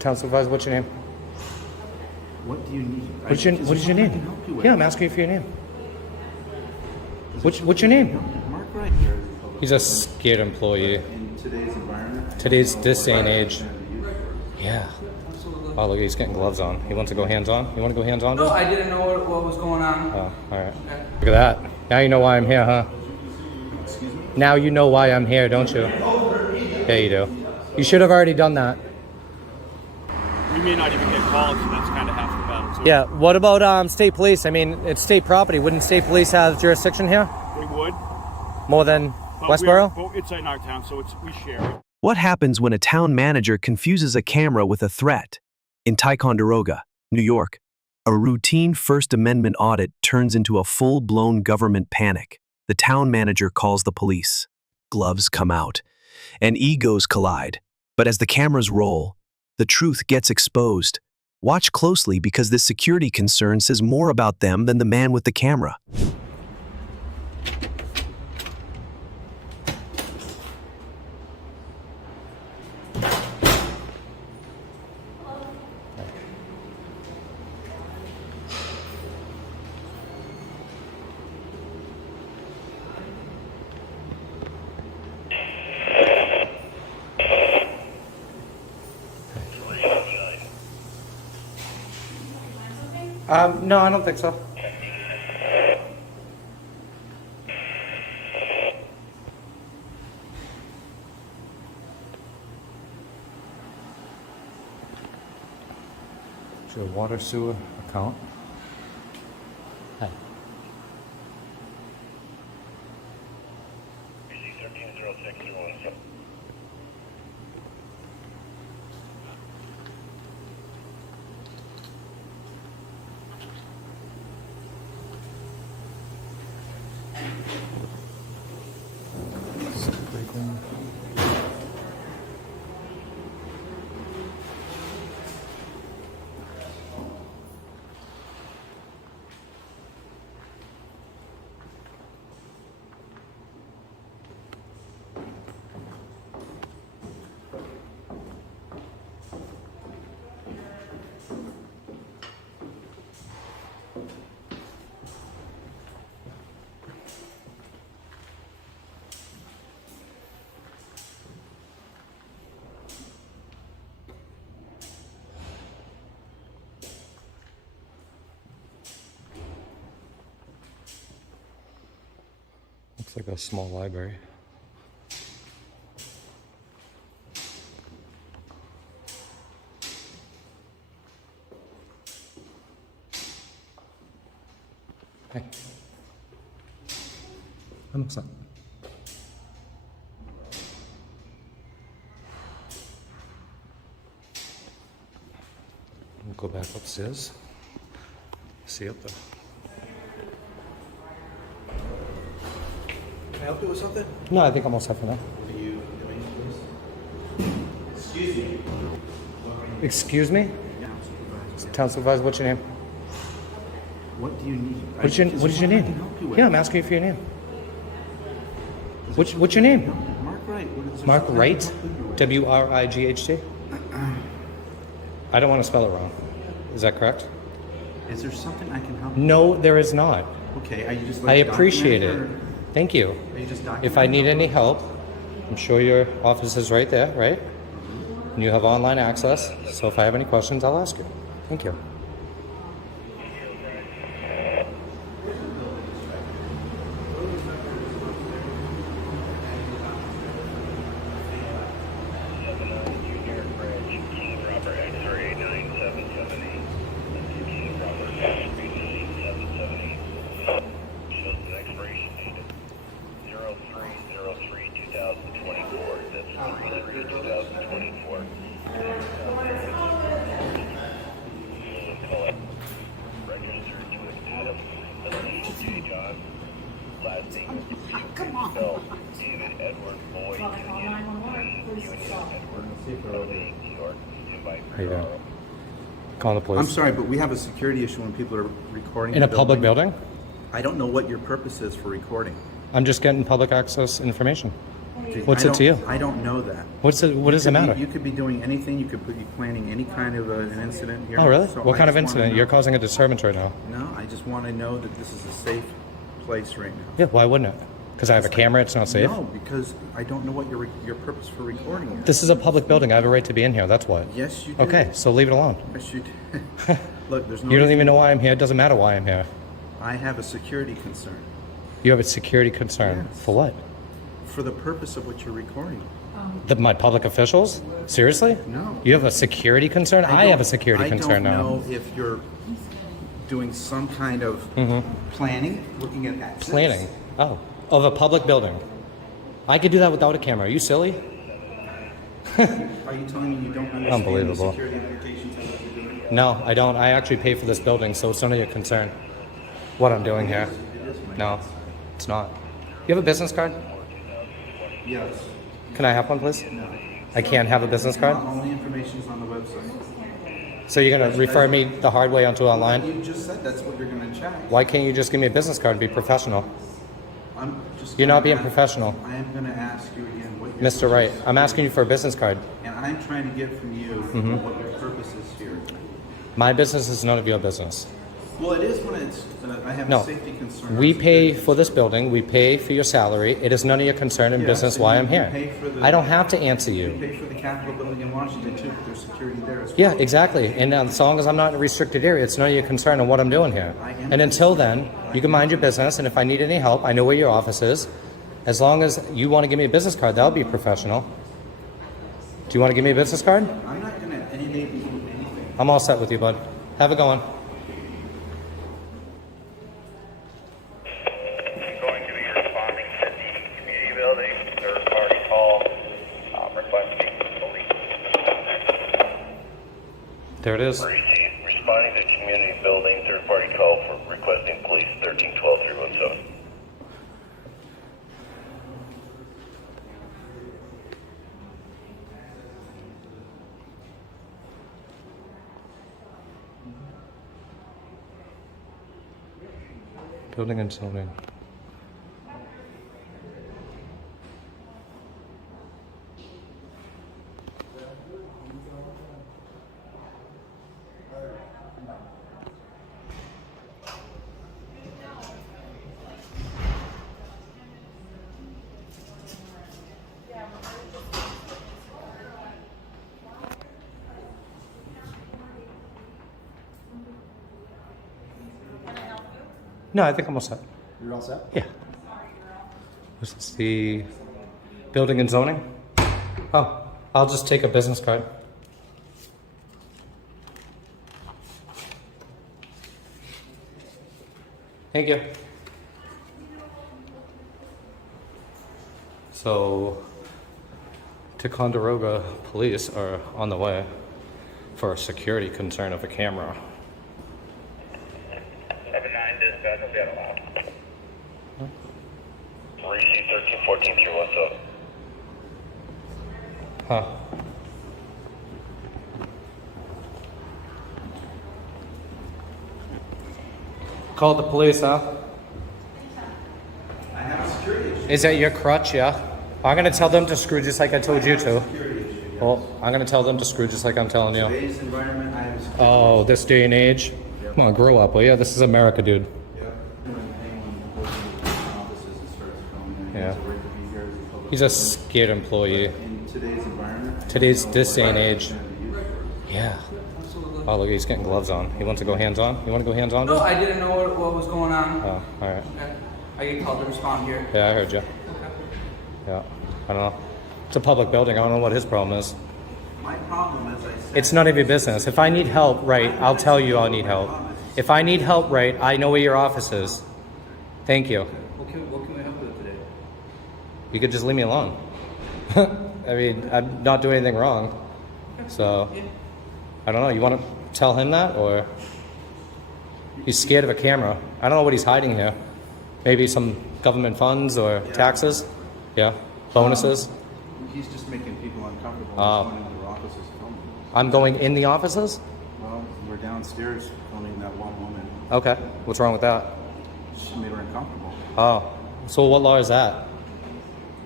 Town Supervisor, what's your name? What do you need? What is your name? Yeah, I'm asking you for your name. What's your name? Mark right here. He's a scared employee. In today's environment. This day and age. Yeah. Oh, look, he's getting gloves on. He wants to go hands-on? You want to go hands-on? No, I didn't know what was going on. Oh, all right. Look at that. Now you know why I'm here, huh? Excuse me? Now you know why I'm here, don't you? Yeah, you do. You should have already done that. We may not even get called, so that's kind of half the battle, too. Yeah, what about state police? I mean, it's state property. Wouldn't state police have jurisdiction here? We would. More than But Westboro? It's in our town, so we share. What happens when a town manager confuses a camera with a threat? In Ticonderoga, New York, a routine First Amendment audit turns into a full-blown government panic. The town manager calls the police. Gloves come out, and egos collide. But as the cameras roll, the truth gets exposed. Watch closely because this security concern says more about them than the man with the camera. No, I don't think so. Is your water sewer account? Hi. Looks like a small library. Hey. I'm upset. We'll go back upstairs. See you up there. Can I help you with something? No, I think I'm all set for now. Are you doing this? Excuse me. Excuse me? Yeah, Supervisor. Town Supervisor, what's your name? What do you need? What is your I name? can help you with. Yeah, I'm asking you for your name. What's your name? Mark Wright. What is Mark something I Wright? can help you with? W-R-I-G-H-T? I don't want to spell it wrong. Is that correct? Is there something I can help you No, there is not. with? Okay, are you just I like appreciate it. documenting, Thank you. or Are you just If I documenting? need any help, I'm sure your office is right there, right? And you have online access, so if I have any questions, I'll ask you. Thank you. Come on. David Edward Boyd How you doing? Calling the police. I'm sorry, but we have a security issue when people are recording. In the a public building? I don't know what your purpose is for recording. I'm just getting public access information. What's it to you? I don't know that. What does it matter? You could be doing anything. You could be planning any kind of an incident here. Oh, really? So What I kind of just wanna incident? know- You're causing a disturbance right now. No, I just want to know that this is a safe place right now. Yeah, why wouldn't it? Because I have a camera, it's not safe? No, because I don't know what your purpose for recording is. This is a public building. I have a right to be in here. That's why. Yes, you do. Okay, so leave it alone. Yes, you do. Look, there's no. You don't reason- even know why I'm here. It doesn't matter why I'm here. I have a security concern You have a security concern. Yes. For what? for the purpose of what you're recording. My public officials? Seriously? No. You have a security concern? I have a security concern I now. don't know if you're doing some kind of planning, looking at access. Planning. Oh. Of a public building. I could do that without a camera. Are you silly? Are you telling me you don't understand Unbelievable. the security implications of what you're doing? No, I don't. I actually pay for this building, so it's none of your concern what I'm doing here. No, it's not. You have a business card? Yes. Can I have one, please? No. I can't have a business card? All the information's on the website. So you're going to refer me the hard way onto online? You just said that's what you're going to check. Why can't you just give me a business card and be professional? I'm just. You're not being gonna- professional. I am going to ask you again what your Mr. Wright, I'm asking you for a business card. And I'm trying to get from you what your purpose is here. My business is none of your business. Well, it is when it's. I have No. a safety concern. We pay for this building. We pay for your salary. It is none of your concern in Yes, business and why you I'm pay here. for the- I don't have to answer You you. pay for the Capitol building in Washington too, but there's security there as well. Yeah, exactly. And as long as I'm not in a restricted area, it's none of your concern on what I'm doing here. And until then, you can mind your business. And if I need any help, I know where your office is. As long as you want to give me a business card, that'll be professional. Do you want to give me a business card? I'm not going to enable you with anything. I'm all set with you, bud. Have a good one. Going to be responding to the community building, third party call, requesting police. There it is. Responding to community building, third party call for requesting police 1312-317. Building and zoning. No, I think I'm all set. You're all set? Yeah. This is the building and zoning. Oh, I'll just take a business card. Thank you. So, Ticonderoga police are on the way for a security concern of a camera. 7-9 dispatch, will be out loud. 3C 1314-317. Huh. Called the police, huh? I have a security issue. Is that your crutch, yeah? I'm gonna tell them to screw just like I told you to. Security issue. Yeah. Well, I'm gonna tell them to screw just like I'm telling you. Today's environment, I have a security Oh, this day and age? Come on, grow up, will ya? This is America, dude. Yep. When anyone goes into offices and starts filming, Yeah. has a right to be here as a public He's a servant. scared employee. In today's environment. This day and age. Yeah. Absolutely. Oh, look, he's getting gloves on. He wants to go hands on? You want to go hands on, No, dude? I didn't know what was going on. Oh, alright. Okay. I get called to respond here. Yeah, I heard you. Okay. Yeah. I don't know. It's a public building. I don't know what his problem is. My problem, as I said. It's none of your business. If I need help, right, I'll tell you I'll need help. If I need help, right, I know where your office is. Thank you. What can we help with today? You could just leave me alone. I mean, I'm not doing anything wrong. So, Yeah. I don't know. You want to tell him that, or he's scared of a camera? I don't know what he's hiding here. Maybe some government funds or taxes? Yeah. Bonuses? He's just making people uncomfortable. Oh. Going into their offices filming. I'm going in the offices? Well, we're downstairs filming that one woman. Okay. What's wrong with that? She made her uncomfortable. Oh. So what law is that?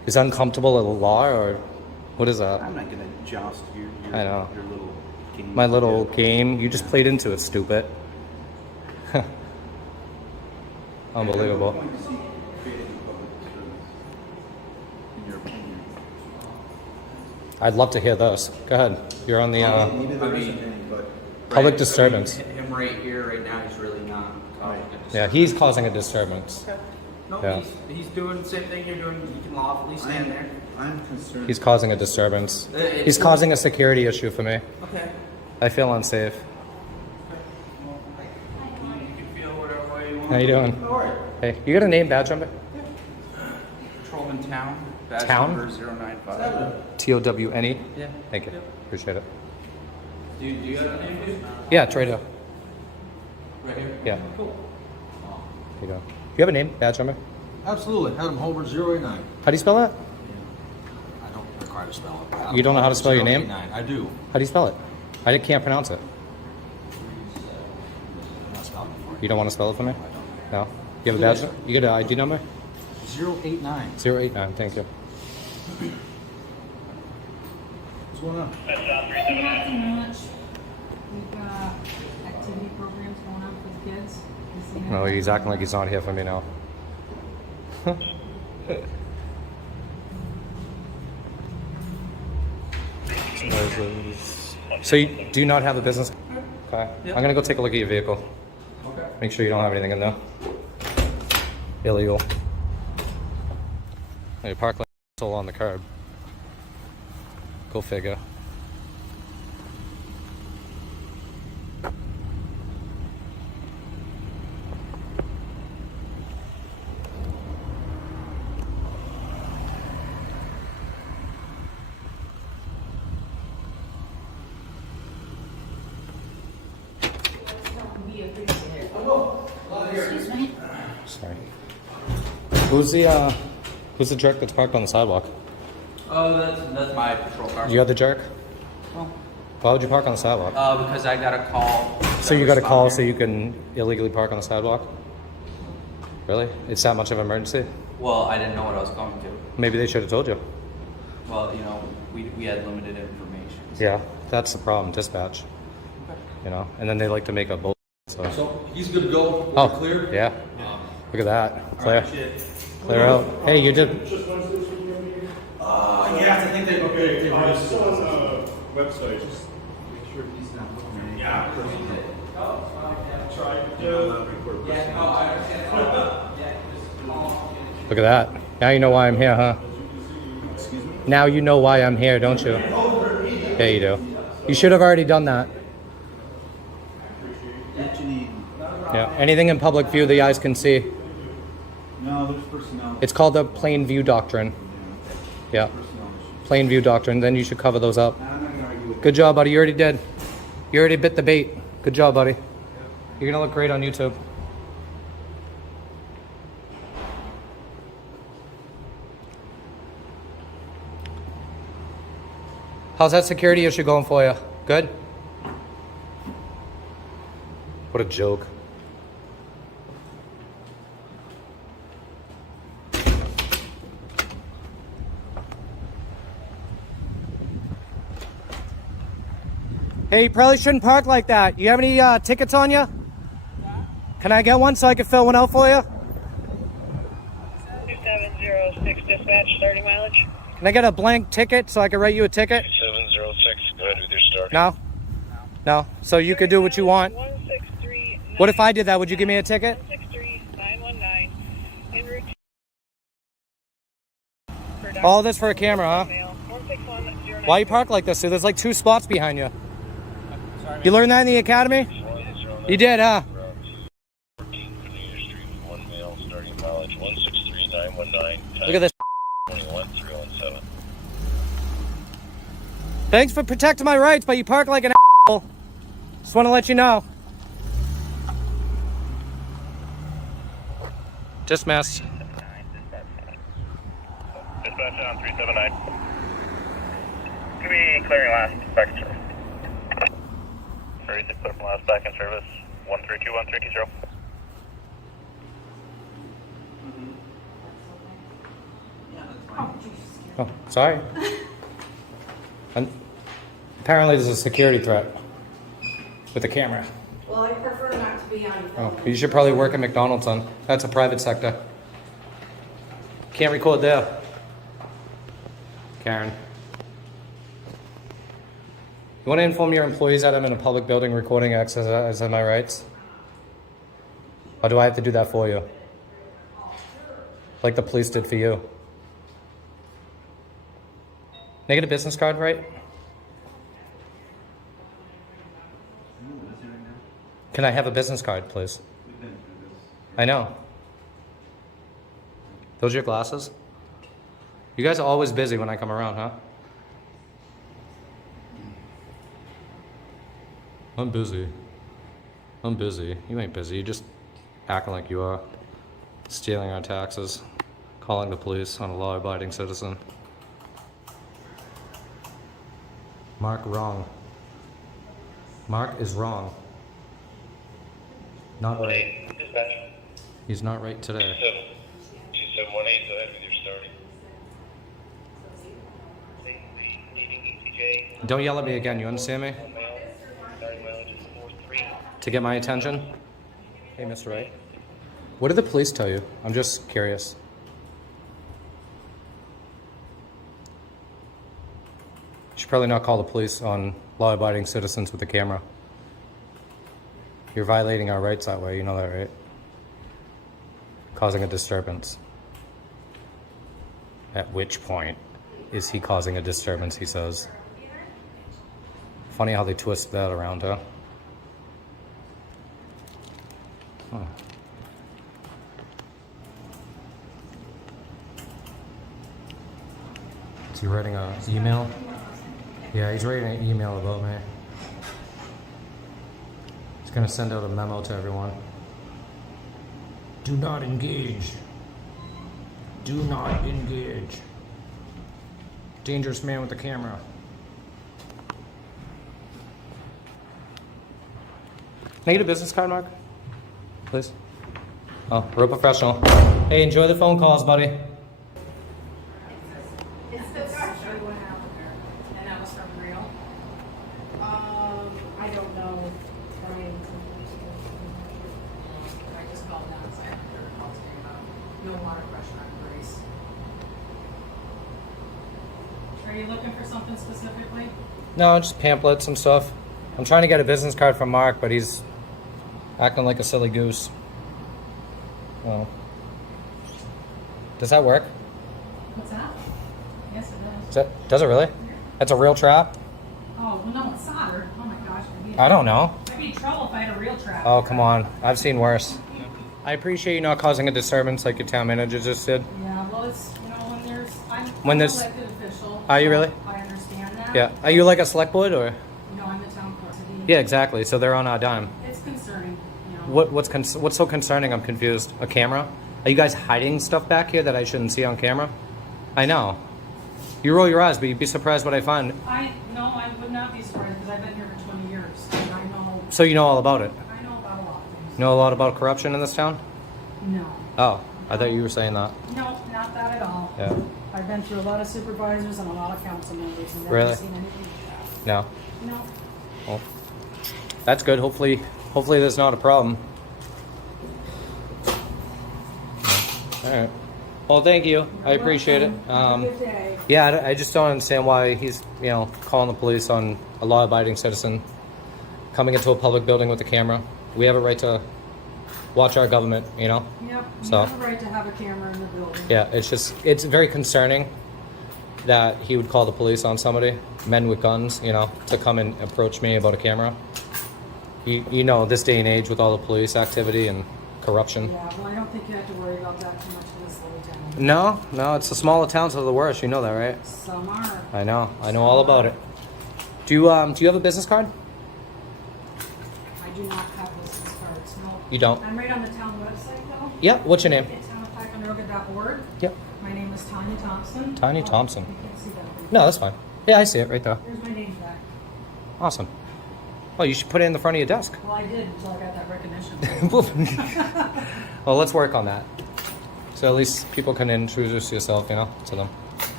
Is uncomfortable a law or what is that? I'm not gonna joust I know. your little game. My little game. You just played into it, stupid. Unbelievable. I'm going to see creating a public service, in your opinion. I'd love to hear this. Go ahead. You're on the Maybe there I isn't mean- any, but public Right, disturbance. I mean, him right here, right now, he's really not causing a disturbance. Yeah, he's causing a disturbance. No, Yeah. he's doing the same thing you're doing. You can lawfully stand there. I'm concerned. He's causing a disturbance. It's- He's causing a security issue for me. Okay. I feel unsafe. You can feel whatever way you want. How you doing? All right. Hey, you got a name badge number? Patrolman Town. Badge Town? number 095. TOWNE? Yeah. Thank you. Appreciate it. Do you have a name, dude? Yeah, it's right here. Right here? Yeah. Cool. Here you go. You have a name badge number? Absolutely. Adam Holbert 089. How do you spell that? I don't require to spell it. Adam You don't know how to spell your name? 089. I do. How do you spell it? I can't pronounce it. I'm not spelling it for You don't want to spell it for me? No. You have a badge? You got an ID number? you. 089. 089. Thank you. What's going on? Nothing much. We've got activity programs going on for the kids. No, he's acting like he's not here for me now. So you do not have a business? Okay. I'm gonna go take a look at your vehicle. Okay. Make sure you don't have anything in there. Illegal. And your park light is still on the curb. Go figure. Excuse me. Sorry. Who's the jerk that's parked on the sidewalk? Oh, that's my patrol car. You're the jerk? Oh. Why would you park on the sidewalk? Because I got a call. So you got a call so you can illegally park on the sidewalk? Really? It's that much of an emergency? Well, I didn't know what I was going to. Maybe they should have told you. Well, you know, we had limited information. Yeah, that's the problem, dispatch. You know, and then they like to make a bull. So he's good to go. Oh, Clear? yeah. Look at that. Clear. Clear out. Hey, you did. Yeah, I think they Okay, they it's on the website. Just make sure he's not looking at any Yeah. personal. Look at that. Now you know why I'm here, huh? Excuse me? Now you know why I'm here, don't you? Yeah, you do. You should have already done that. What you need? Yeah. Anything in public view the eyes can see. No, there's personnel. It's called the plain view doctrine. Yeah. Personnel issues. Plain view doctrine. Then you should cover those up. I'm not gonna argue with Good job, buddy. You already did. You already bit the bait. Good job, buddy. You're gonna look great on YouTube. How's that security issue going for you? Good? What a joke. Hey, you probably shouldn't park like that. You have any tickets on you? Can I get one so I can fill one out for you? 2706 dispatch, starting mileage. Can I get a blank ticket so I can write you a ticket? 706, go ahead with your start. No? No? So you could do what you want? 163. What if I did that? Would you give me a ticket? 163-919. En route. All this for a camera, huh? 16109. Why you park like this? So there's like 2 spots behind you. You learned that in the academy? You did, huh? 14, Cornelia Street, 1 male, starting mileage 163919. Look at this. 21317. Thanks for protecting my rights, but you park like an asshole. Just want to let you know. Dismissed. Dispatch on 379. Could be clearing last back in service. 36 clear from last back in service. 1321320. Oh, jeez. Oh, sorry. And apparently there's a security threat with the camera. Well, I prefer not to be on film. Oh, you should probably work at McDonald's, son. That's a private sector. Can't record there. Karen. You want to inform your employees that I'm in a public building recording exercise of my rights? Or do I have to do that for you? Like the police did for you. Can I get a business card, right? Can I have a business card, please? I know. Those are your glasses? You guys are always busy when I come around, huh? I'm busy. I'm busy. You ain't busy. You're just acting like you are. Stealing our taxes. Calling the police on a law-abiding citizen. Mark wrong. Mark is wrong. Not right. Dispatch. He's not right today. 2718, go ahead with your story. Needing ECJ. Don't yell at me again, you understand me? Male, starting mileage is 43. To get my attention? Hey, Mr. Wright. What did the police tell you? I'm just curious. You should probably not call the police on law-abiding citizens with a camera. You're violating our rights that way, you know that, right? Causing a disturbance. At which point is he causing a disturbance, he says. Funny how they twist that around, huh? Huh. Is he writing an email? Yeah, he's writing an email about me. He's gonna send out a memo to everyone. Do not engage. Do not engage. Dangerous man with the camera. Can I get a business card, Mark? Please. Oh, real professional. Hey, enjoy the phone calls, buddy. It's the actually what happened there, and that was from real. I don't know. I just called down, so I haven't heard calls today about no water pressure on Grace. Are you looking for something specifically? No, just pamphlets and stuff. I'm trying to get a business card from Mark, but he's acting like a silly goose. Well, does that work? What's that? Yes, it does. Does it really? That's a real trap? Oh, well, no, it's soldered. Oh my gosh. I don't know. I'd be in trouble if I had a real trap. Oh, come on. I've seen worse. I appreciate you not causing a disturbance like your town manager just did. Yeah, well, it's, you know, I'm When an there's- elected official. Are you really? I understand that. Yeah. Are you like a select board or? No, I'm the town president. Yeah, exactly. So they're on our dime. It's concerning, you know. What's so concerning? I'm confused. A camera? Are you guys hiding stuff back here that I shouldn't see on camera? I know. You roll your eyes, but you'd be surprised what I find. I would not be surprised because I've been here for 20 years. And I know, So you know all about it? I know about a lot of things. You know a lot about corruption in this town? No. Oh, I thought you were saying that. No, not that at all. Yeah. I've been through a lot of supervisors and a lot of council members and never Really? seen anything like No. that. No. Well, that's good. Hopefully there's not a problem. All right. Well, thank you. I appreciate it. Have a good day. Yeah, I just don't understand why he's, calling the police on a law-abiding citizen coming into a public building with a camera. We have a right to watch our government, Yep. You So- have a right to have a camera in the building. Yeah, it's very concerning that he would call the police on somebody, men with guns, to come and approach me about a camera. You know, this day and age with all the police activity and corruption. Yeah, well, I don't think you have to worry about that too much in this little town. No, it's the smaller towns that are the worst. You know that, right? Some are. I know all about it. Do you have a business card? I do not have business cards, no. You don't? I'm right on the town website though. Yeah. What's your name? It's town.ticonderoga.org. Yep. My name is Tanya Thompson. Tanya Thompson. You can't see that. No, that's fine. Yeah, I see it right there. Here's my name back. Awesome. Oh, you should put it in the front of your desk. Well, I did until I got that recognition. Well, let's work on that. So at least people can introduce yourself, to them.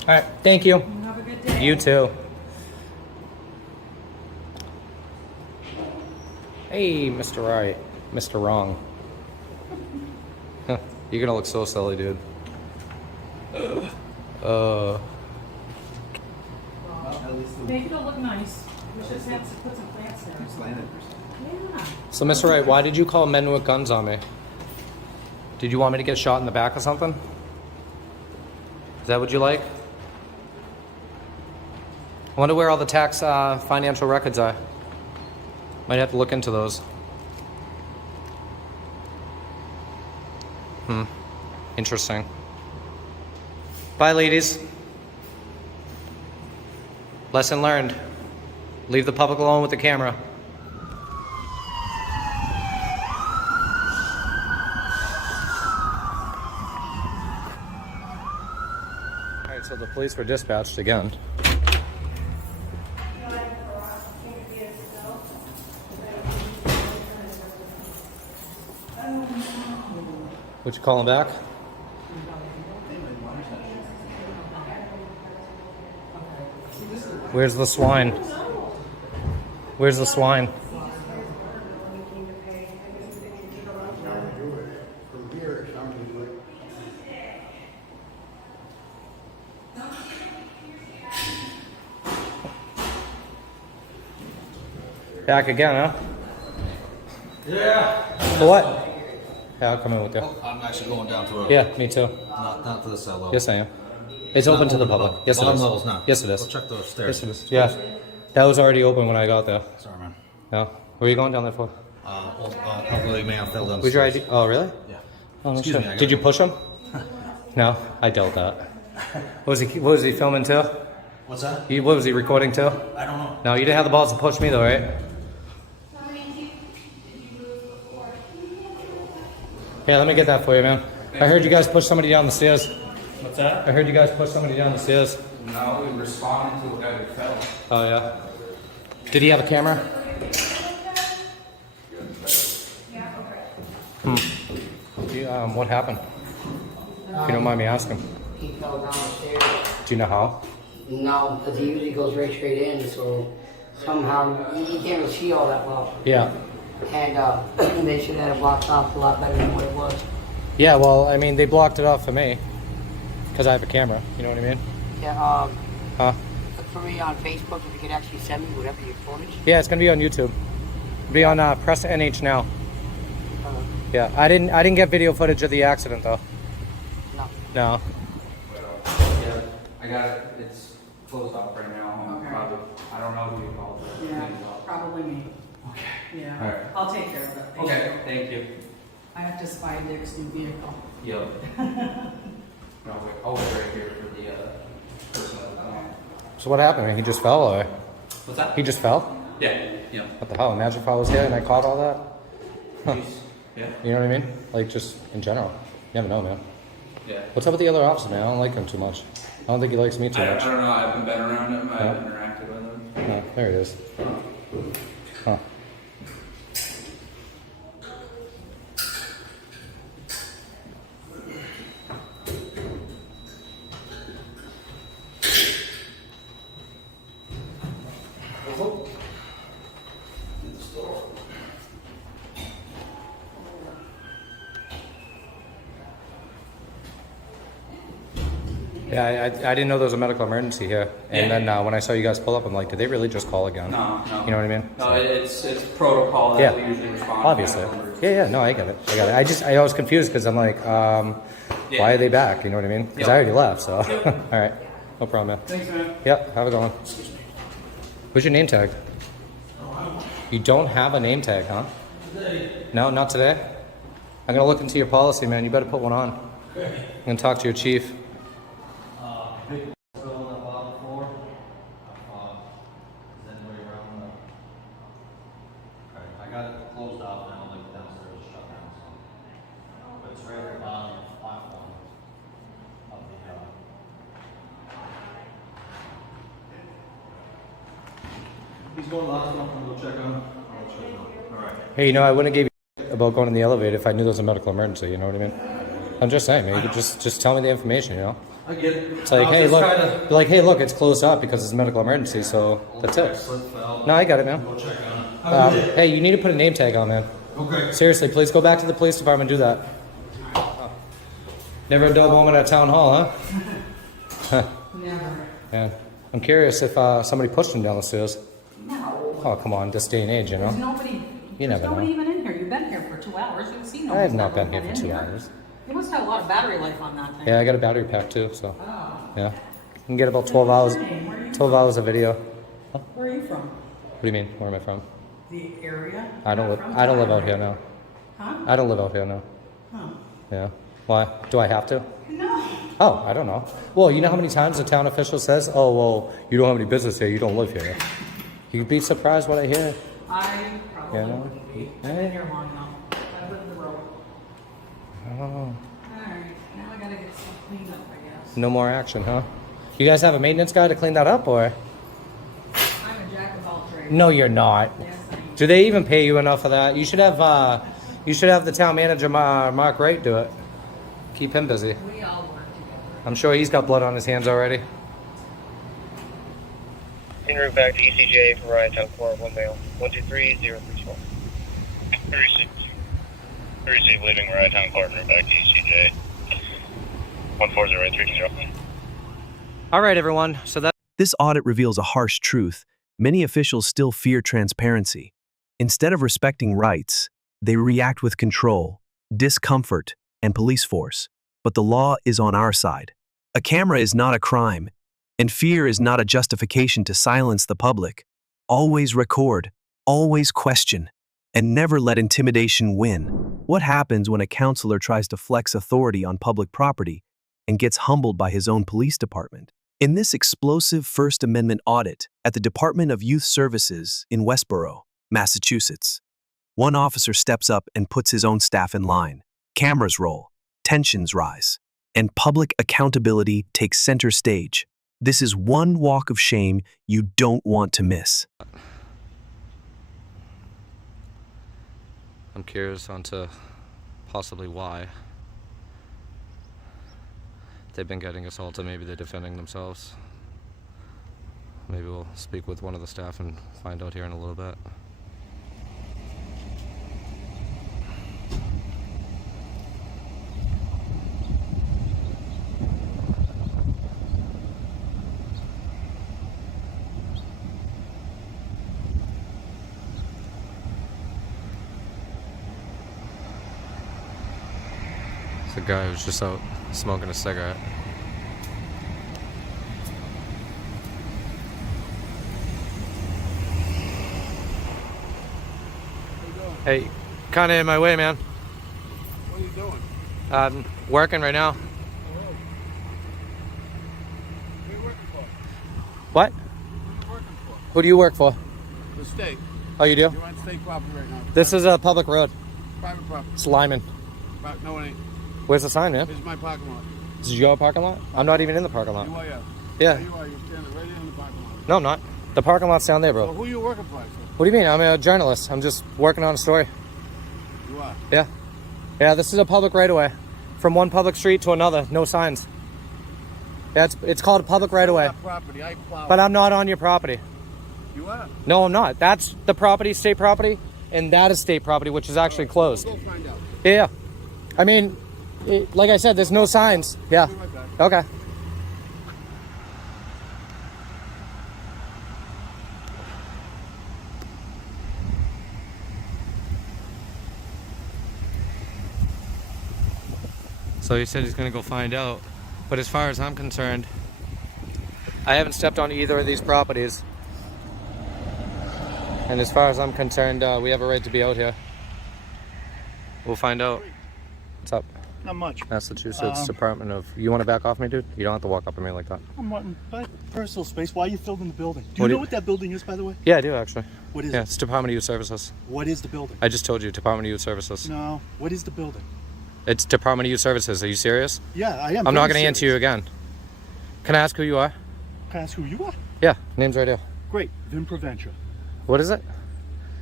All right, thank you. Have a good day. You too. Hey, Mr. Right, Mr. Wrong. Huh, you're gonna look so silly, dude. Make it look nice. We just have to put some plants there. Yeah. So, Mr. Wright, why did you call men with guns on me? Did you want me to get shot in the back or something? Is that what you like? I wonder where all the tax financial records are. Might have to look into those. Interesting. Bye, ladies. Lesson learned. Leave the public alone with the camera. All right, so the police were dispatched again. Would you call him back? Where's the swine? Where's the swine? Back again, huh? Yeah. For what? Yeah, I'll come in with you. I'm actually going down to a. Yeah, me too. Not to the cell level. Yes, I am. It's open to the public. Yes, it Bottom is. level's not. Yes, it is. We'll check those stairs. Yes, it is. Yeah, that was already open when I got there. Sorry, man. Yeah. Where are you going down there for? Probably may have fell down. Where's your ID? Oh, really? Yeah. Oh, no Excuse shit. me, I got Did you it. push him? No, I doubt that. What was he filming too? What's that? What was he recording too? I don't know. No, you didn't have the balls to push me though, right? Yeah, let me get that for you, man. I heard you guys push somebody down the stairs. What's that? I heard you guys push somebody down the stairs. No, we responded to a guy who fell. Oh, yeah. Did he have a camera? What happened? If you don't mind me asking. He fell down the stairs. Do you know how? No, because he usually goes right straight in, so somehow he can't really see all that well. Yeah. And they should have blocked off a lot better than what it was. Yeah, well, I mean, they blocked it off for me. Because I have a camera. You know what I mean? Yeah, Huh? look for me on Facebook if you could actually send me whatever your footage. Yeah, it's going to be on YouTube. It'll be on Press NH now. Yeah, I didn't get video footage of the accident, though. No. No. Yeah, I got it. It's closed off right now. Okay. Probably, I don't know who you called. But Yeah, maybe I'll- probably me. Okay. Yeah. All right. I'll take care of it. Thank Okay, you. thank you. I have to spy Dick's new vehicle. Yep. No, wait, I'll wait right here for the person that So what happened? He just fell, or? What's that? He just fell? Yeah, yeah. What the hell? Imagine if I was here and I caught all that. Huh. Yeah, You know what I mean? Like, just in general. You never know, man. yeah. What's up with the other officer, man? I don't like him too much. I don't think he likes me too I much. don't know, I haven't been around him, I haven't interacted with him. No, there he is. Huh. Yeah, I didn't know there was a medical emergency here. And Yeah. then when I saw you guys pull up, I'm like, did they really just call again? No. You know what I mean? No, it's protocol that Yeah. we usually respond to. Obviously. Yeah, no, I get it. I was confused because I'm like, why are they back? You know what I mean? Because I already left, so. All right. No problem, man. Thanks, man. Yep, have a good one. Where's your name tag? You don't have a name tag, huh? No, not today? I'm going to look into your policy, man. You better put one on. I'm going to talk to your chief. I got it closed off now, like downstairs shut down, so. But it's right at the bottom platform of the, He's going last one, I'm gonna check on him. I'll check him out. Alright. Hey, I wouldn't have gave you shit about going in the elevator if I knew there was a medical emergency, you know what I mean? I'm just saying, man. You could just tell me the information, you know? I get it. It's like, hey, look, like, hey, look, it's closed up because it's a medical emergency, so that's it. No, I got it, man. We'll check on it. Hey, you need to put a name tag on, man. Okay. Seriously, please go back to the police department and do that. Never a dull moment at town hall, huh? Never. Yeah. I'm curious if somebody pushed him down the stairs. No. Oh, come on, this day and age, you There's know? nobody. You There's never nobody know. even in here. You've been here for 2 hours. You've seen I have nobody. not been here for 2 hours. You must have a lot of battery life on that thing. Yeah, I got a battery pack too, so. Oh. Yeah. You can get about 12 hours, 12 hours of video. Where are you from? What do you mean? Where am I from? The area? I don't live out here now. Huh? I don't live out here now. Huh. Yeah. Why? Do I have to? No. Oh, I don't know. Well, you know how many times the town official says, oh, well, you don't have any business here, you don't live here. You'd be surprised what I hear. I probably You know? wouldn't be. I've been here long enough. I live the road. Oh, Alright, now I gotta get some cleaned up, I guess. no more action, huh? You guys have a maintenance guy to clean that up, or? I'm a jack of all trades. No, you're not. Yes, I am. Do they even pay you enough for that? You should have the town manager, Mark Wright, do it. Keep him busy. We all work together. I'm sure he's got blood on his hands already. En route back to ECJ for Ryan Town Court, 1 male, 123034. Receive leaving Ryan Town Court, en route back to ECJ, 140830. All right, everyone. So that. This audit reveals a harsh truth. Many officials still fear transparency. Instead of respecting rights, they react with control, discomfort, and police force. But the law is on our side. A camera is not a crime, and fear is not a justification to silence the public. Always record, always question, and never let intimidation win. What happens when a counselor tries to flex authority on public property and gets humbled by his own police department? In this explosive First Amendment audit at the Department of Youth Services in Westboro, Massachusetts, one officer steps up and puts his own staff in line. Cameras roll, tensions rise, and public accountability takes center stage. This is one walk of shame you don't want to miss. I'm curious onto possibly why they've been getting assaulted. Maybe they're defending themselves. Maybe we'll speak with one of the staff and find out here in a little bit. It's a guy who's just out smoking a cigarette. Hey, kind of in my way, man. What are you doing? I'm working right now. What are you working for? What? What are you working for? Who do you work for? The state. Oh, you do? You're on state property right now. This is a public road. Private property. It's Lyman. No, it ain't. Where's the sign, man? This is my parking lot. This is your parking lot? I'm not even in the parking lot. You are, yeah. Yeah. You are. You're standing right in the parking lot. No, I'm not. The parking lot's down there, So bro. who are you working for? Sir? What do you mean? I'm a journalist. I'm just working on a story. You are. Yeah. Yeah, this is a public right-of-way. From one public street to another. No signs. Yeah, it's called a public right-of-way. Property. I plow. But I'm not on your property. You are. No, I'm not. That's the property, state property, and that is state property, which is actually closed. Go find out. Yeah. I mean, like I said, there's no signs. Yeah. I'll be right back. Okay. So he said he's going to go find out. But as far as I'm concerned, I haven't stepped on either of these properties. And as far as I'm concerned, we have a right to be out here. We'll find out. What's up? Not much. Massachusetts Department of... You want to back off me, dude? You don't have to walk up on me like that. I'm wanting personal space. Why are you filled in the building? Do you What do know you- what that building is, by the way? Yeah, I do, actually. What is Yeah, it? it's Department of Youth Services. What is the building? I just told you, Department of Youth Services. No. What is the building? It's Department of Youth Services. Are you serious? Yeah, I am. I'm not very going to answer serious. you again. Can I ask who you are? Can I ask who you are? Yeah, name's right here. Great. Vim Proventure. What is it?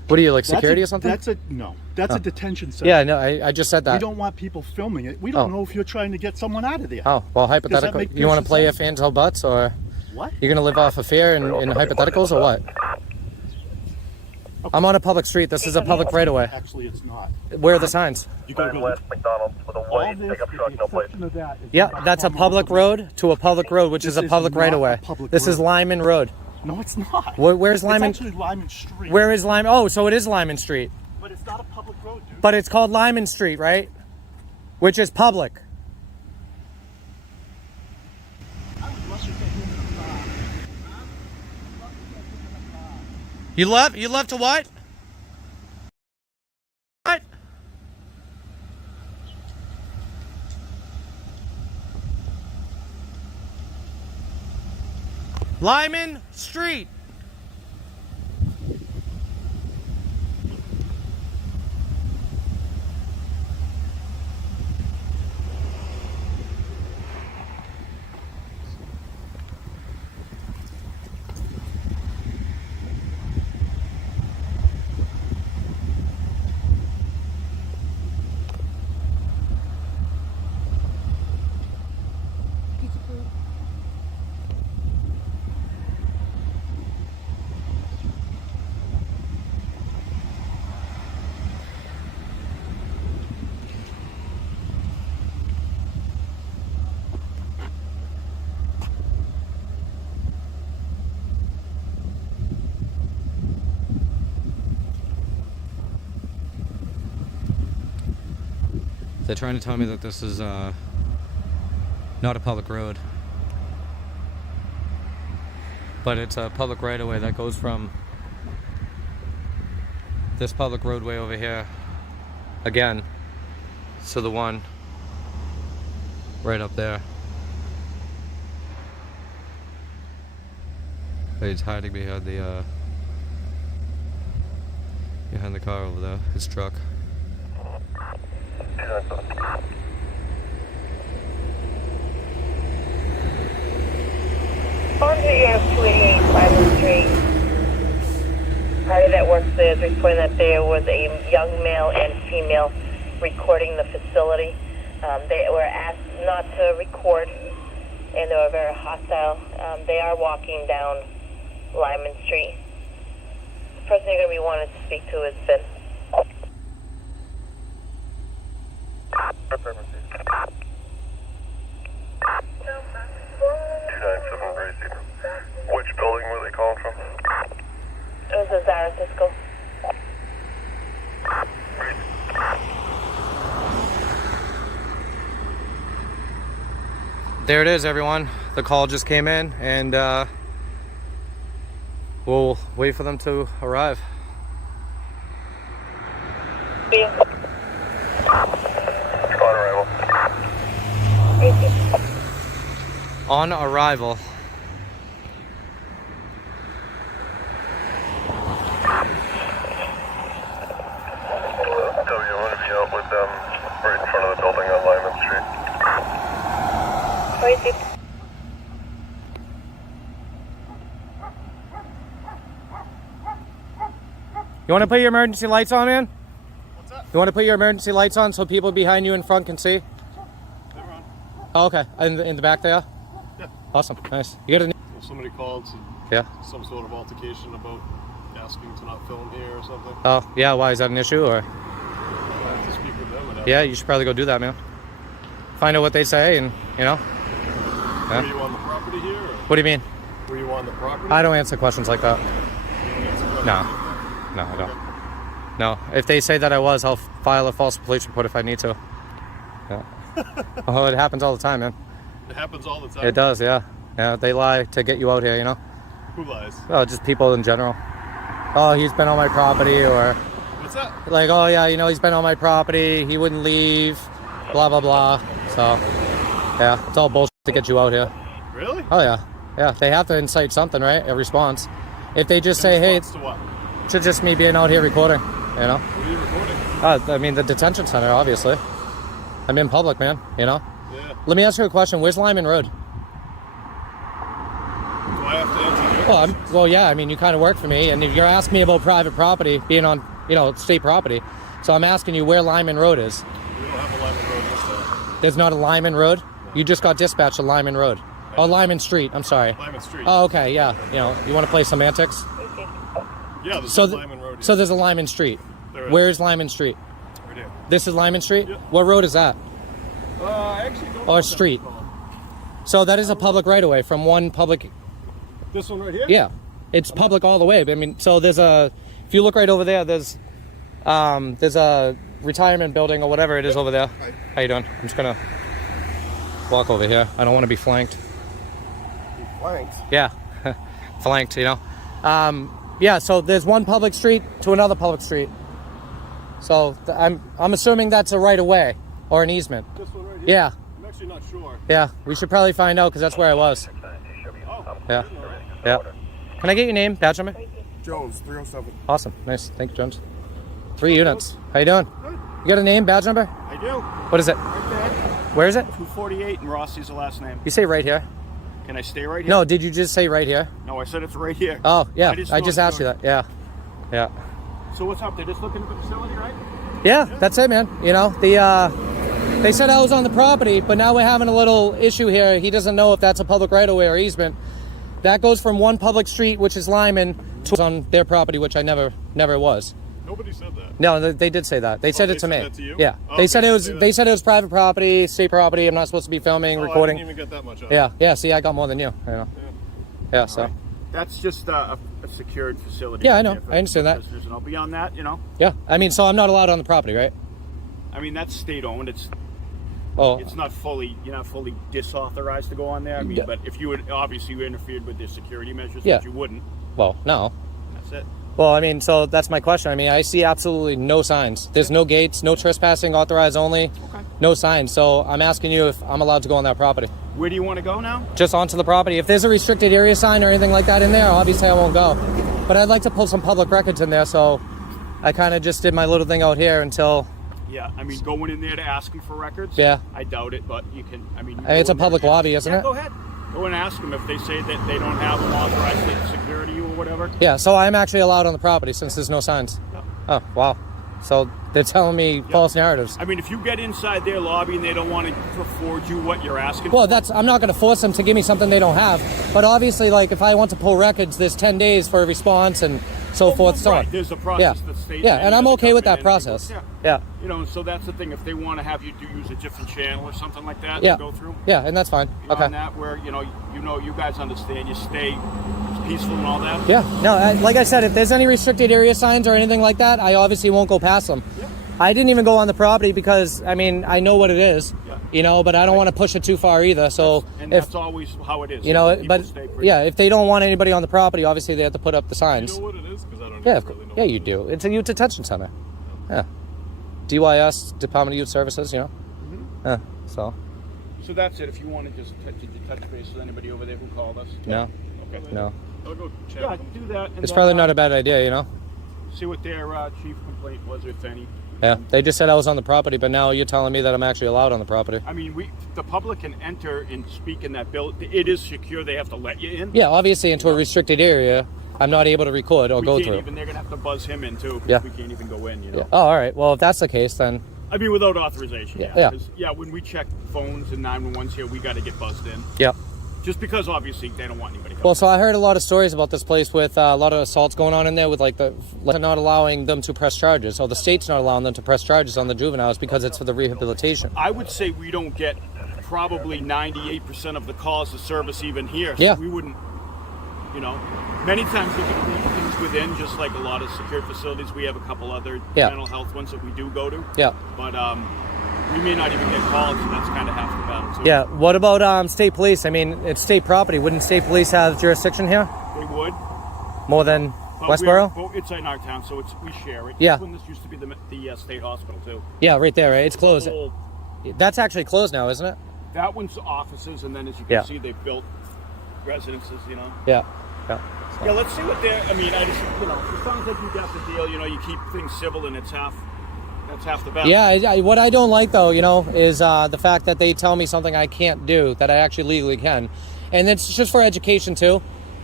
What are you, like security or something? That's a detention center. Yeah, no, I just said that. We don't want people filming it. We don't know if you're trying to get someone out of there. Oh, well, hypothetical. You want to play your fans hold butts, or what? You're going to live off of fear and hypotheticals, or what? I'm on a public street. This is a public right-of-way. Actually, it's not. Where are the signs? You gotta go. West McDonald's with a white pickup truck, no plate. Yeah, that's a public road to a public road, which is a public right-of-way. This is Lyman Road. No, it's not. Where's Lyman? It's actually Lyman Street. Where is Lyman? Oh, so it is Lyman Street. But it's not a public road, dude. But it's called Lyman Street, right? Which is public. You left to what? What? Lyman Street. They're trying to tell me that this is not a public road, but it's a public right-of-way that goes from this public roadway over here again to the one right up there. He's hiding behind the car over there, his truck. On to 288 Lyman Street. Party that works there is reporting that there was a young male and female recording the facility. They were asked not to record, and they were very hostile. They are walking down Lyman Street. The person you're going to be wanting to speak to is Finn. Which building were they calling from? It was a Zara Cisco. There it is, everyone. The call just came in, and we'll wait for them to arrive. On arrival. W, I'm going to be out with them right in front of the building on Lyman Street. You want to put your emergency lights on, man? What's that? You want to put your emergency lights on so people behind you in front can see? They're on. Oh, okay. In the back there? Yeah. Awesome. Nice. You got a... Well, somebody called some sort of altercation about asking to not film here or something. Oh, yeah. Why? Is that an issue, or? I have to speak with them. Yeah, you should probably go do that, man. Find out what they say, and, you know. Were you on the property here? Or? What do you mean? Were you on the property? I don't answer questions like that. No. No, I don't. No. If they say that I was, I'll file a false police report if I need to. Yeah. Oh, it happens all the time, man. It happens all the time? It does, yeah. Yeah, they lie to get you out here, you know? Who lies? Oh, just people in general. Oh, he's been on my property, or... What's that? Like, oh, yeah, you know, he's been on my property, he wouldn't leave, blah, blah, blah. So, yeah, it's all bullshit to get you out here. Really? Oh, yeah. Yeah, they have to incite something, right? A response. If they just say, hey... To what? To just me being out here recording, you know? What are you recording? I mean, the detention center, obviously. I'm in public, man, you know? Yeah. Let me ask you a question. Where's Lyman Road? Do I have to answer your Well, yeah, I mean, you kind of work for me, and you're asking me about private property being on, state property. So I'm asking you where Lyman Road is. We don't have a Lyman Road this time. There's not a Lyman Road? You just got dispatched to Lyman Road. Oh, Lyman Street. I'm sorry. Lyman Street. Oh, okay, yeah. You want to play semantics? Yeah, there's a Lyman Road here. So there's a Lyman Street. There is. Where is Lyman Street? Right here. This is Lyman Street? Yep. What road is that? I actually don't know Or what that's street? called. So that is a public right-of-way from one public... This one right here? Yeah. It's public all the way. I mean, so there's a... If you look right over there, there's a retirement building or whatever it is over there. How you doing? I'm just gonna walk over here. I don't want to be flanked. Flanked? Yeah. Flanked, yeah, so there's one public street to another public street. So I'm assuming that's a right-of-way or an easement. This one right here? Yeah. I'm actually not sure. Yeah, we should probably find out because that's where I was. Oh. Yeah. Yeah. Can I get your name, badge number? Jones, 307. Awesome. Nice. Thank you, Jones. 3 units. How you doing? You got a name, badge number? I do. What is it? Right there. Where is it? 248 and Rossi's the last name. You say right here. Can I stay right here? No, did you just say right here? No, I said it's right here. Oh, yeah. I just know asked you that. Yeah. Yeah. So what's up? They're just looking at the facility, right? Yeah, that's it, man. They said I was on the property, but now we're having a little issue here. He doesn't know if that's a public right-of-way or easement. That goes from one public street, which is Lyman, to on their property, which I never was. Nobody said that. No, they did say that. They said it to me. Said that to you? Yeah. Oh, they said it was. say that. They said it was private property, state property. I'm not supposed to be filming, recording. I didn't even get that much out. Yeah. Yeah. See, I got more than you. Yeah. So. That's just a secured facility. Yeah, I know. There for I understand that. visitors and all. Beyond that, Yeah. I mean, so I'm not allowed on the property, right? I mean, that's state owned. It's Oh. not fully, you're not fully disauthorized to go on there. I mean, Yeah. but if you would, obviously you interfered with their security measures, Yeah. which you wouldn't. Well, no. That's it. Well, I mean, so that's my question. I mean, I see absolutely no signs. There's no gates, no trespassing, authorized only, no signs. So I'm asking you if I'm allowed to go on that property. Where do you want to go now? Just onto the property. If there's a restricted area sign or anything like that in there, obviously I won't go. But I'd like to pull some public records in there, so I kind of just did my little thing out here until... Yeah, I mean, going in there to ask them for records. Yeah. I doubt it, but you can. I mean, It's a public lobby, isn't yeah, it? Go ahead. Go and ask them if they say that they don't have authorized security or whatever. Yeah, so I'm actually allowed on the property since there's no signs. Yeah. Oh, wow. So they're telling me false narratives. I mean, if you get inside their lobby and they don't want to afford you what you're asking Well, for. I'm not going to force them to give me something they don't have. But obviously, like, if I want to pull records, there's 10 days for a response and so forth, so on. Right, there's a process that states. Yeah, and I'm okay with that process. Yeah. You know, so that's the thing. If they want to have you use a different channel or something like that Yeah. to go through. Yeah, and that's fine. Beyond Okay. that, where you guys understand, you stay peaceful and all that. Yeah. No, like I said, if there's any restricted area signs or anything like that, I obviously won't go past them. Yeah. I didn't even go on the property because, I mean, I know what it is, but I don't want to push it too far either. So that's always how it is. But yeah, if they don't want anybody on the property, obviously they have to put up the signs. You know what it is? Because I don't Yeah, really know. yeah, you do. It's a youth detention center. Yeah. DYS, Department of Youth Services, Yeah, so. So that's it. If you want to just touch base with anybody over there who called us. No. Okay. No. I'll go check. Yeah, do that. And It's then, probably not a bad idea, See what their chief complaint was, if any. Yeah, they just said I was on the property, but now you're telling me that I'm actually allowed on the property. I mean, the public can enter and speak in that building. It is secure. They have to let you in. Yeah, obviously into a restricted area, I'm not able to record or go through. They're going to have to buzz him in, too. Yeah. We can't even go in, Yeah. Oh, all right. Well, if that's the case, then... I mean, without authorization, Yeah. 'Cause, when we check phones and 911's here, we got to get buzzed in. Yeah. Just because, obviously, they don't want anybody coming. Well, so I heard a lot of stories about this place with a lot of assaults going on in there with, like, not allowing them to press charges. Or the state's not allowing them to press charges on the juveniles because it's for the rehabilitation. I would say we don't get probably 98% of the calls to service even here. So Yeah. we wouldn't, many times we can leave things within, just like a lot of secured facilities. We have a couple other mental health ones that we do go to. Yeah. But we may not even get calls, so that's kind of half the battle, too. Yeah. What about state police? I mean, it's state property. Wouldn't state police have jurisdiction here? They would. More than But Westboro? it's in our town, so we share it. Yeah. When this used to be the state hospital, too. Yeah, right there, right? It's closed. Whole- That's actually closed now, isn't it? That one's offices, and then as you can Yeah. see, they've built residences, Yeah. Yeah. Yeah, let's see what they're. I mean, I just, as long as you got the deal, you keep things civil, and that's half the battle. Yeah, what I don't like, though, is the fact that they tell me something I can't do that I actually legally can. And it's just for education, too.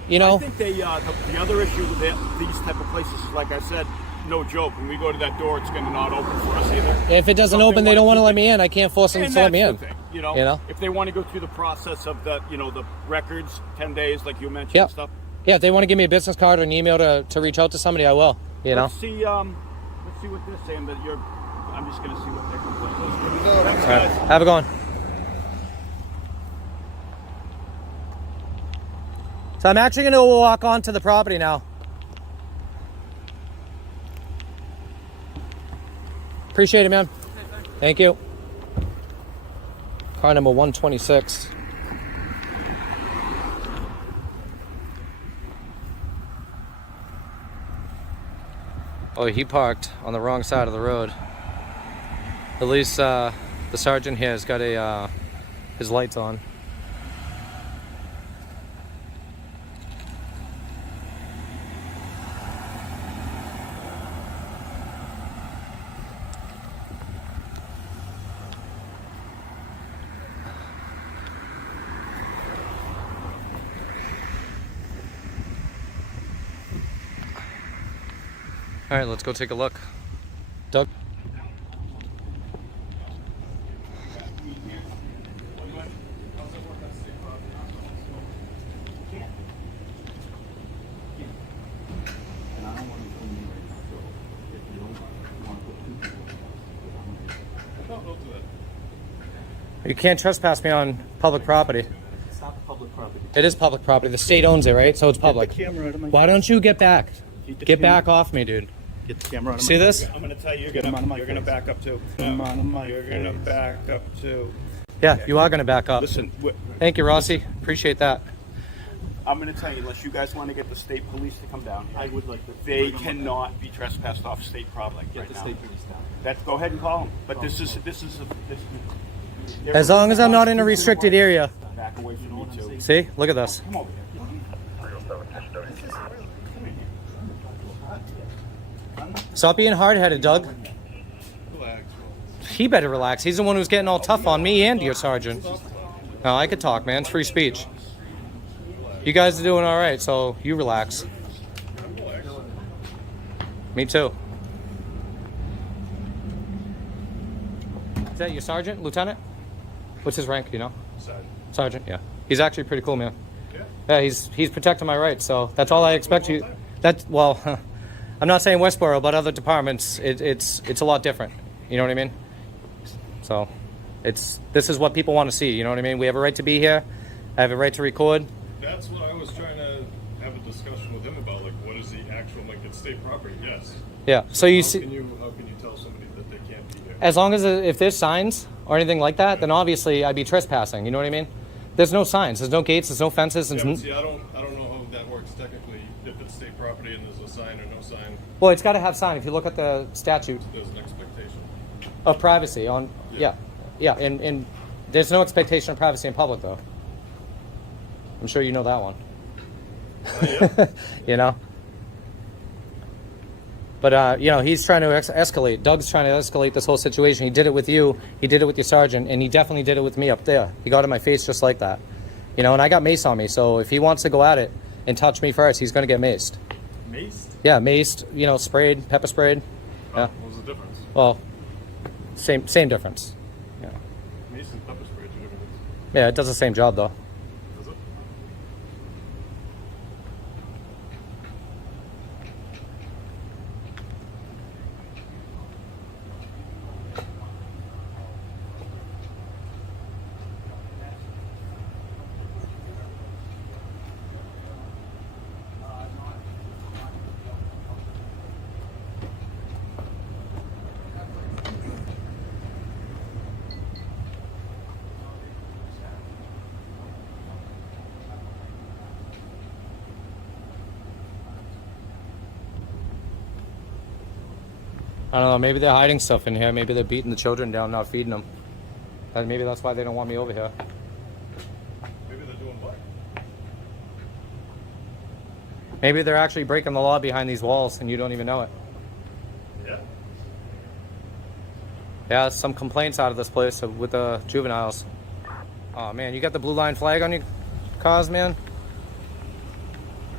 you know. I think they the other issue with these type of places is, like I said, no joke. When we go to that door, it's going to not open for us either. If it doesn't open, they don't want to let me in. I can't force them to let me in. Thing, you know, if they want to go through the process of the, you know, the records, 10 days, like you mentioned, and stuff. Yeah, if they want to give me a business card or an email to reach out to somebody, I will. You know. Let's see what they're saying. That you're. I'm just going to see what their complaint is. Thanks, All right. guys. Have a good one. So I'm actually going to walk onto the property now. Appreciate it, man. Thank you. Car number 126. Oh, he parked on the wrong side of the road. At least the sergeant here has got his lights on. All right, let's go take a look. Doug? You can't trespass me on public property. It's not public property. It is public property. The state owns it, right? So it's public. Get the camera out of my Why don't you get back? Keep the Get camera- back off me, dude. Get the camera out of See my this? I'm going to tell you, Get 'em out of my you're going to face. back up too. Come on, my You're going to face. back up too. Yeah, you are going to back up. Listen, Thank you, Rossi. Appreciate that. I'm going to tell you, unless you guys want to get the state police to come down, I would like to. They cannot be trespassed off state property right now. State police down. That's, go ahead and call them. But this is As long as I'm not in a restricted area. Back away from you too. See? Look at this. Come over here. Stop being hard-headed, Doug. He better relax. He's the one who's getting all tough on me and your sergeant. No, I could talk, man. It's free speech. You guys are doing all right, so you relax. Me too. Is that your sergeant, lieutenant? What's his rank? Do you know? Sergeant. Sergeant, yeah. He's actually pretty cool, man. Yeah, he's protecting my rights, so that's all I expect you. That well, I'm not saying Westboro, but other departments, it's a lot different. You know what I mean? So, this is what people want to see. You know what I mean? We have a right to be here. I have a right to record. That's what I was trying to have a discussion with him about. Like, what is the actual, like, it's state property, yes. Yeah. So you How see, can you tell somebody that they can't be there? as long as if there's signs or anything like that, then obviously I'd be trespassing. You know what I mean? There's no signs. There's no gates. There's no fences. Yeah, but see, I don't know how that works technically. If it's state property and there's a sign or no sign, Well, it's got to have sign. If you look at the statute there's an expectation. of privacy on, yeah, and there's no expectation of privacy in public though. I'm sure you know that one. You know. But you know, he's trying to escalate. Doug's trying to escalate this whole situation. He did it with you. He did it with your sergeant, and he definitely did it with me up there. He got in my face just like that. You know, and I got mace on me. So if he wants to go at it and touch me first, he's going to get maced. Maced? Yeah, maced. You know, sprayed, pepper sprayed. Yeah. What was the difference? Well, same difference. Yeah. Mace and pepper spray, two different things. Yeah, it does the same job though. Does it? I don't know, maybe they're hiding stuff in here. Maybe they're beating the children down, not feeding them. And maybe that's why they don't want me over here. Maybe they're doing what? Maybe they're actually breaking the law behind these walls and you don't even know it. Yeah. Yeah, some complaints out of this place with the juveniles. Oh man, you got the blue line flag on your cars, man?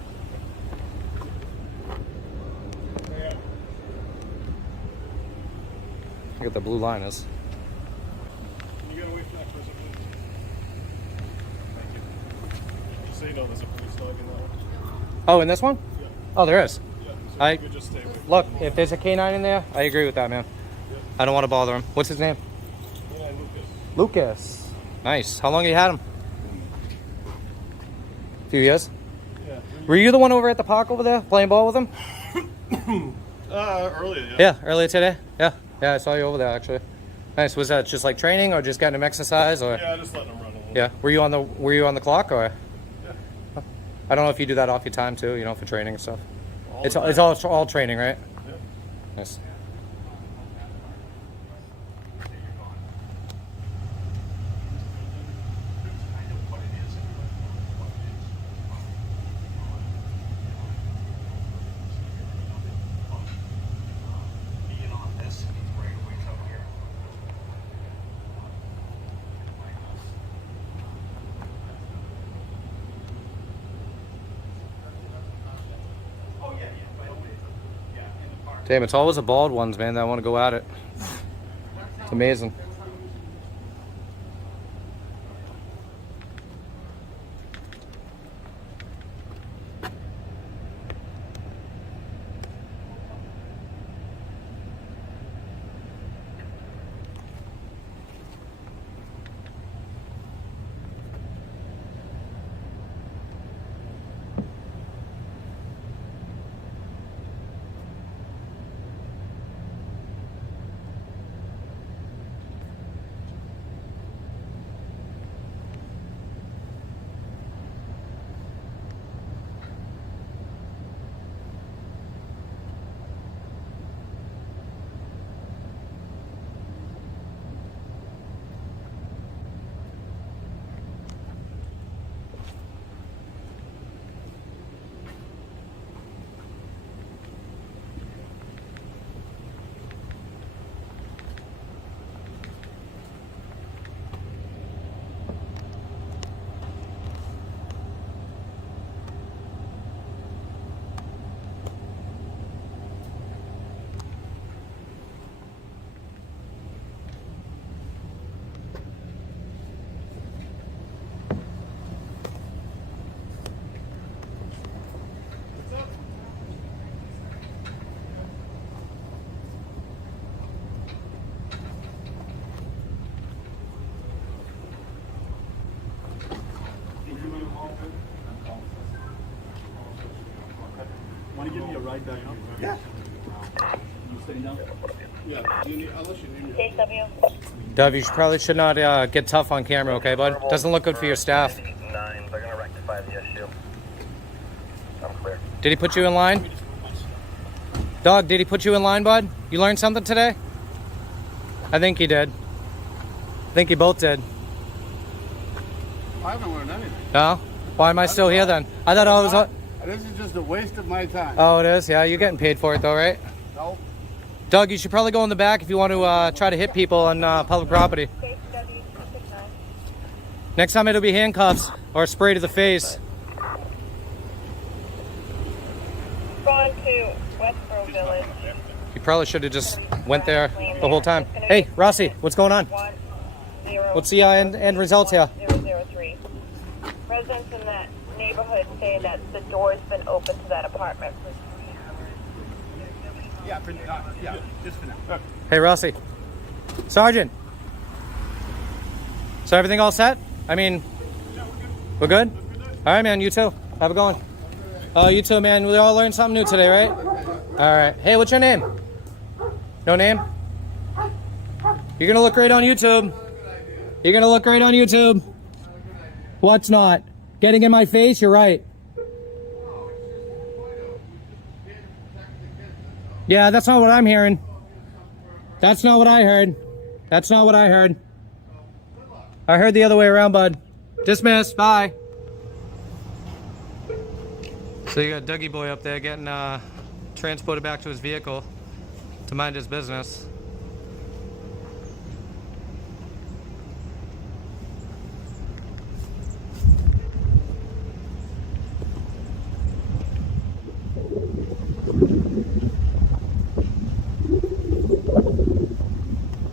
Look at the blue line is. Can you get away from that person, please? Thank you. Just so you know, there's a police dog in that one. Oh, in this one? Yeah. Oh, there is. Yeah, so you could just stay away from Look, if there's a canine in there, I agree with that, man. Yeah. I don't want to bother him. What's his name? Yeah, Lucas. Lucas. Nice. How long have you had him? A few years? Yeah. Were you the one over at the park over there playing ball with him? Earlier, yeah. Yeah, earlier today. Yeah, I saw you over there actually. Nice. Was that just like training or just getting him exercise or? Yeah, just letting him run a little. Yeah. Were you on the clock or? Yeah. I don't know if you do that off your time too, you know, for training and stuff. All It's the all training, right? Yeah. Nice. Damn, it's always the bald ones, man, that want to go at it. It's amazing. Want to give me a ride down? Yeah. You staying down? Yeah. Do you need, unless you need me. KW. Dove, you probably should not get tough on camera, okay, bud? Doesn't look good for your staff. 9, they're gonna rectify the issue. I'm clear. Did he put you in line? Dog, did he put you in line, bud? You learned something today? I think he did. I think you both did. I haven't learned anything. No? Why am I still here then? I thought I was... This is just a waste of my time. Oh, it is? Yeah, you're getting paid for it though, right? No. Doug, you should probably go in the back if you want to try to hit people on public property. Next time it'll be handcuffs or a spray to the face. Gone to Westboro Village. You probably should have just went there the whole time. Hey, Rossi, what's going on? What's the end results here? 003. Residents in that neighborhood say that the door's been open to that apartment for 3 hours. Yeah, just for now. Hey, Rossi. Sergeant. So everything all set? I mean, we're good? All right, man, you too. Have a good one. Oh, you too, man. We all learned something new today, right? All right. Hey, what's your name? No name? You're going to look great on YouTube. You're going to look great on YouTube. What's not? Getting in my face? You're right. Yeah, that's not what I'm hearing. That's not what I heard. That's not what I heard. I heard the other way around, bud. Dismiss. Bye. So you got Dougie boy up there getting transported back to his vehicle to mind his business.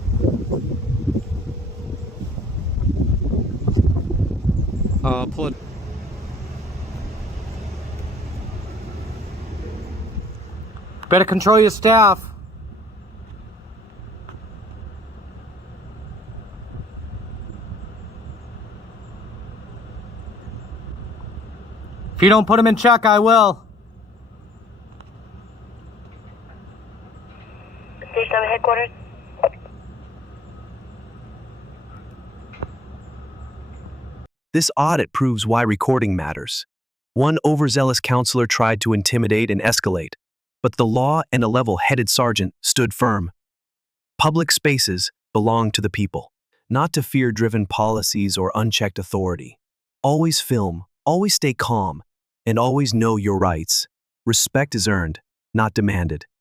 pull it. Better control your staff. If you don't put them in check, I will. Station headquarters. This audit proves why recording matters. One overzealous counselor tried to intimidate and escalate, but the law and a level-headed sergeant stood firm. Public spaces belong to the people, not to fear-driven policies or unchecked authority. Always film, always stay calm, and always know your rights. Respect is earned, not demanded.